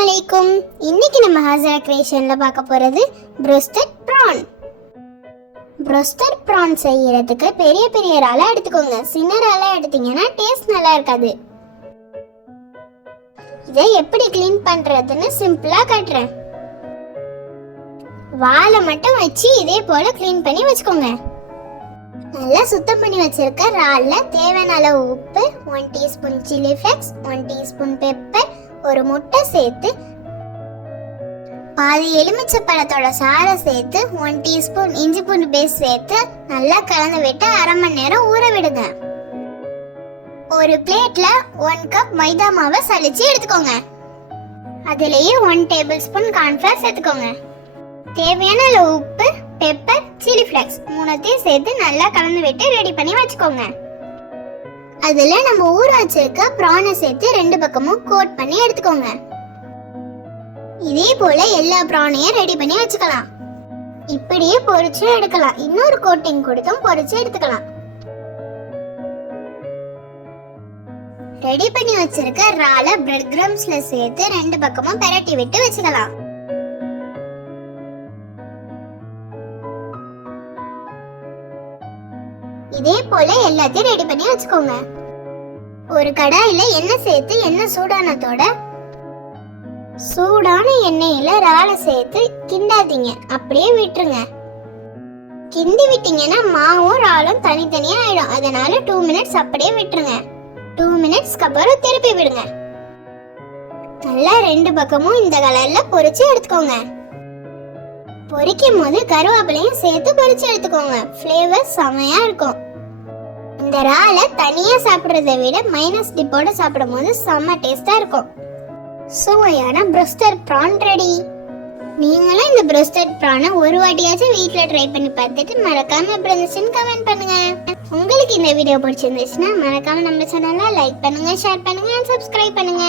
அலைக்கும். இன்னைக்கு நம்ம ஹாசரா கிரியேஷன்ல பார்க்க போறது ப்ரோஸ்டட் ப்ரான். ப்ரோஸ்டட் ப்ரான் செய்யறதுக்கு பெரிய பெரிய இறாலை எடுத்துக்கோங்க. சின்ன இறாலை எடுத்தீங்கன்னா டேஸ்ட் நல்லா இருக்காது. இதை எப்படி க்ளீன் பண்றதுன்னு சிம்பிளா காட்டுறேன். வாலை மட்டும் வச்சு இதே போல க்ளீன் பண்ணி வச்சுக்கோங்க. நல்லா சுத்தம் பண்ணி வச்சிருக்க இறால்ல தேவையான அளவு உப்பு, 1 teaspoon chilli flakes, 1 teaspoon pepper, ஒரு முட்டை சேர்த்து பாதி எலுமிச்சை பழத்தோட சாறை சேர்த்து 1 டீஸ்பூன் இஞ்சி பூண்டு பேஸ்ட் சேர்த்து நல்லா கலந்து விட்டு அரை மணி நேரம் ஊற விடுங்க. ஒரு பிளேட்ல 1 கப் மைதா மாவை சலிச்சு எடுத்துக்கோங்க. அதுலயே 1 டேபிள் ஸ்பூன் கார்ன்ஃபிளவர் சேர்த்துக்கோங்க. தேவையான அளவு உப்பு, பெப்பர், சில்லி ஃப்ளேக்ஸ் மூணுத்தையும் சேர்த்து நல்லா கலந்து விட்டு ரெடி பண்ணி வச்சுக்கோங்க. அதுல நம்ம ஊற வச்சிருக்க ப்ரானை சேர்த்து 2 பக்கமும் கோட் பண்ணி எடுத்துக்கோங்க. இதே போல எல்லா ப்ரானையும் ரெடி பண்ணி வச்சுக்கலாம். இப்படியே பொரிச்சு எடுக்கலாம். இன்னொரு கோட்டிங் கொடுத்தும் பொரிச்சு எடுத்துக்கலாம். ரெடி பண்ணி வச்சிருக்க இறாலை பிரெட் கிரம்ஸ்ல சேர்த்து 2 பக்கமும் பெரட்டி விட்டு வச்சுக்கலாம். இதே போல எல்லாத்தையும் ரெடி பண்ணி வச்சுக்கோங்க. ஒரு கடாயில எண்ணெய் சேர்த்து எண்ணெய் சூடான எண்ணெயில இறாலை சேர்த்து கிண்டாதீங்க, அப்படியே விட்டுருங்க. கிண்டி விட்டீங்கன்னா மாவும் இறாலும் தனித்தனியா ஆயிடும். அதனால 2 மினிட்ஸ் அப்படியே விட்டுருங்க. 2 மினிட்ஸ்க்கு அப்புறம் திருப்பி விடுங்க. நல்லா 2 பக்கமும் இந்த கலர்ல பொரிச்சு எடுத்துக்கோங்க. பொரிக்கும் போது கருவேப்பிலையும் சேர்த்து பொரிச்சு எடுத்துக்கோங்க. ஃப்ளேவர் செமையா இருக்கும். இந்த இறாலை தனியா சாப்பிடுறதை விட மைனஸ் டிப்போட சாப்பிடும் போது செம்ம டேஸ்டா இருக்கும். சுவையான ப்ரோஸ்டட் ப்ரான் ரெடி. நீங்களும் இந்த ப்ரோஸ்டட் ப்ரானை ஒரு வாட்டியாச்சும் வீட்ல ட்ரை பண்ணி பார்த்துட்டு மறக்காம எப்படி இருந்துச்சுன்னு கமெண்ட் பண்ணுங்க. உங்களுக்கு இந்த வீடியோ பிடிச்சிருந்துச்சுன்னா மறக்காம நம்ம சேனலை லைக் பண்ணுங்க, ஷேர் பண்ணுங்க, சப்ஸ்கிரைப் பண்ணுங்க.